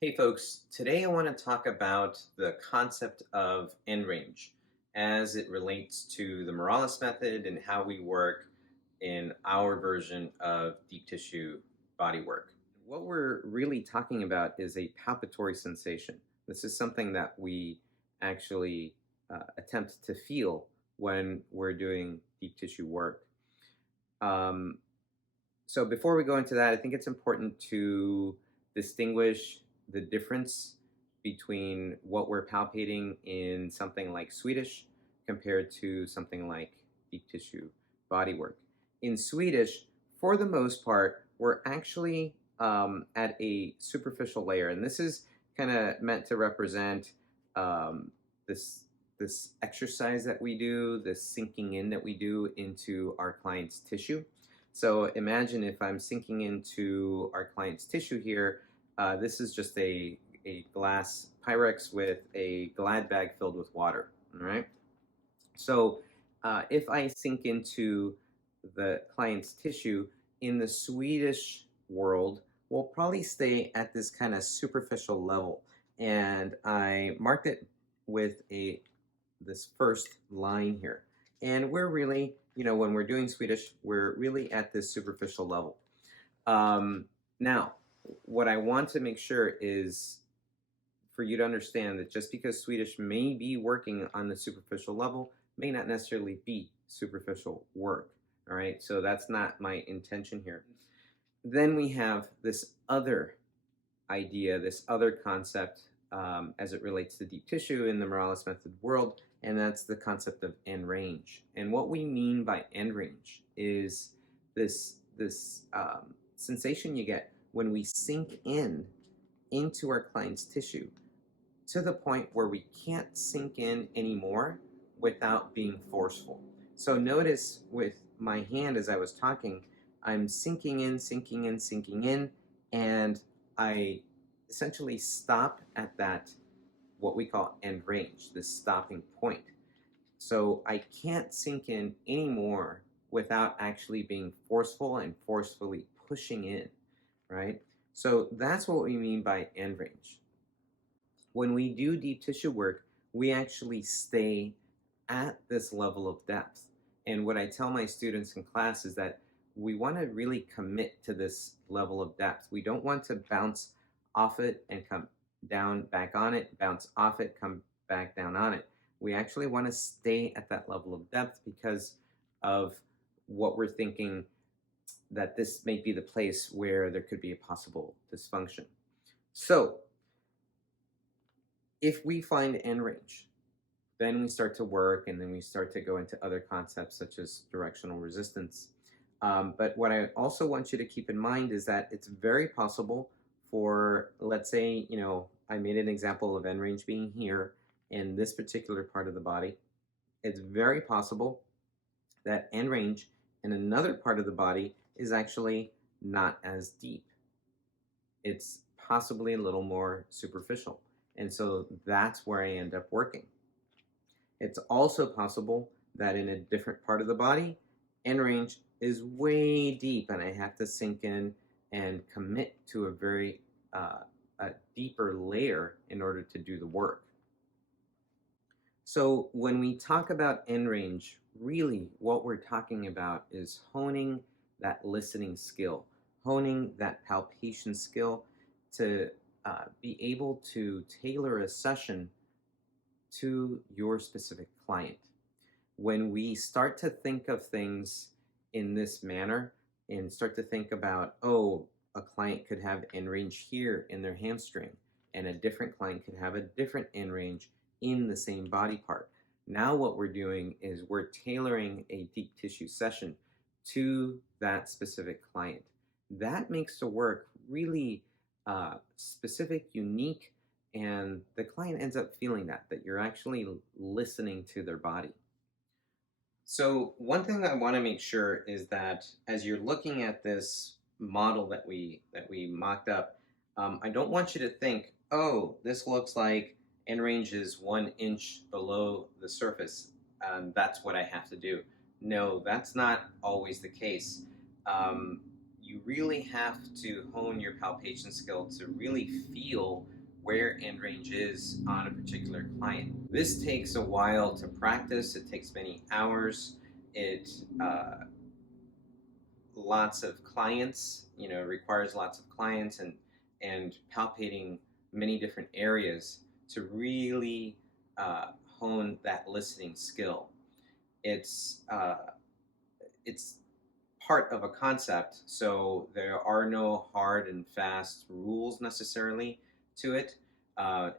Hey folks, today I want to talk about the concept of end range as it relates to the Morales method and how we work in our version of deep tissue body work. What we're really talking about is a palpatory sensation. This is something that we actually attempt to feel when we're doing deep tissue work. Um, so before we go into that, I think it's important to distinguish the difference between what we're palpating in something like Swedish compared to something like deep tissue bodywork. In Swedish, for the most part, we're actually at a superficial layer, and this is kind of meant to represent um, this this exercise that we do, this sinking in that we do into our client's tissue. So imagine if I'm sinking into our client's tissue here. This is just a glass Pyrex with a Glad bag filled with water. All right. So if I sink into the client's tissue in the Swedish world, we'll probably stay at this kind of superficial level. And I marked it with this first line here. And we're really, when we're doing Swedish, we're really at this superficial level. Now, what I want to make sure is for you to understand that just because Swedish may be working on the superficial level, may not necessarily be superficial work. All right, so that's not my intention here. Then we have this other idea, this other concept as it relates to deep tissue in the Morales method world, and that's the concept of end range. And what we mean by end range is this sensation you get when we sink in into our client's tissue to the point where we can't sink in anymore without being forceful. So notice with my hand as I was talking, I'm sinking in, sinking in, sinking in, and I essentially stop at that, what we call end range, this stopping point. So I can't sink in anymore without actually being forceful and forcefully pushing in, right? So that's what we mean by end range. When we do deep tissue work, we actually stay at this level of depth. And what I tell my students in class is that we want to really commit to this level of depth. We don't want to bounce off it and come down back on it, bounce off it, come back down on it. We actually want to stay at that level of depth because of what we're thinking that this may be the place where there could be a possible dysfunction. So if we find end range, then we start to work and then we start to go into other concepts such as directional resistance. But what I also want you to keep in mind is that it's very possible for, let's say, I made an example of end range being here in this particular part of the body. It's very possible that end range in another part of the body is actually not as deep. It's possibly a little more superficial. And so that's where I end up working. It's also possible that in a different part of the body, end range is way deep and I have to sink in and commit to a deeper layer in order to do the work. So when we talk about end range, really what we're talking about is honing that listening skill, honing that palpation skill to be able to tailor a session to your specific client. When we start to think of things in this manner and start to think about, oh, a client could have end range here in their hamstring, and a different client could have a different end range in the same body part. Now, what we're doing is we're tailoring a deep tissue session to that specific client. That makes the work really specific, unique, and the client ends up feeling that you're actually listening to their body. So one thing I want to make sure is that as you're looking at this model that we mocked up, I don't want you to think, oh, this looks like end range is 1 inch below the surface. That's what I have to do. No, that's not always the case. Um, you really have to hone your palpation skill to really feel where end range is on a particular client. This takes a while to practice. It takes many hours. It lots of clients, requires lots of clients and palpating many different areas to really hone that listening skill. It's uh, it's part of a concept, so there are no hard and fast rules necessarily to it.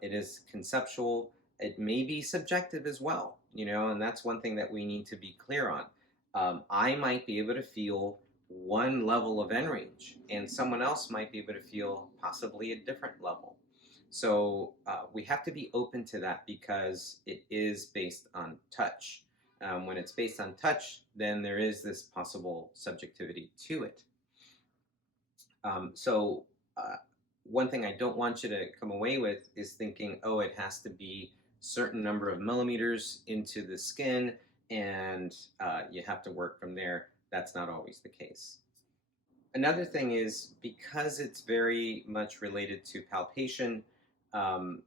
It is conceptual. It may be subjective as well, and that's one thing that we need to be clear on. I might be able to feel one level of end range, and someone else might be able to feel possibly a different level. So we have to be open to that because it is based on touch. When it's based on touch, then there is this possible subjectivity to it. So, one thing I don't want you to come away with is thinking, oh, it has to be certain number of millimeters into the skin, and you have to work from there. That's not always the case. Another thing is because it's very much related to palpation, um,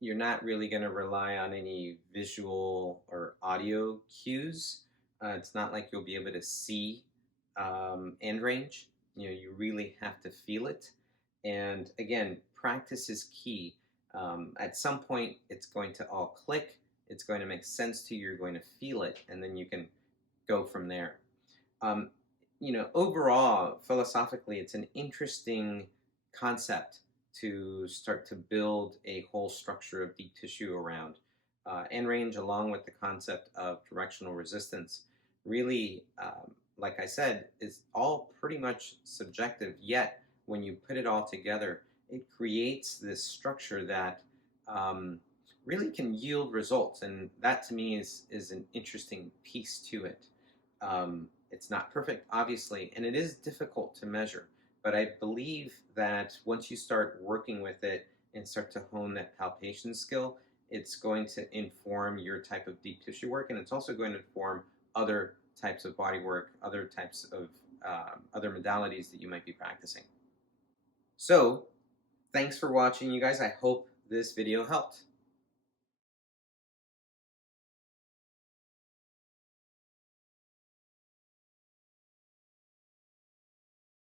you're not really going to rely on any visual or audio cues. It's not like you'll be able to see end range. You really have to feel it. And again, practice is key. At some point, it's going to all click. It's going to make sense to you. You're going to feel it, and then you can go from there. Um, Overall, philosophically, it's an interesting concept to start to build a whole structure of deep tissue around. End range, along with the concept of directional resistance, really, like I said, is all pretty much subjective. Yet, when you put it all together, it creates this structure that really can yield results. And that to me is an interesting piece to it. It's not perfect, obviously, and it is difficult to measure. But I believe that once you start working with it and start to hone that palpation skill, it's going to inform your type of deep tissue work, and it's also going to inform other types of body work, other types of other modalities that you might be practicing. So, thanks for watching, you guys. I hope this video helped.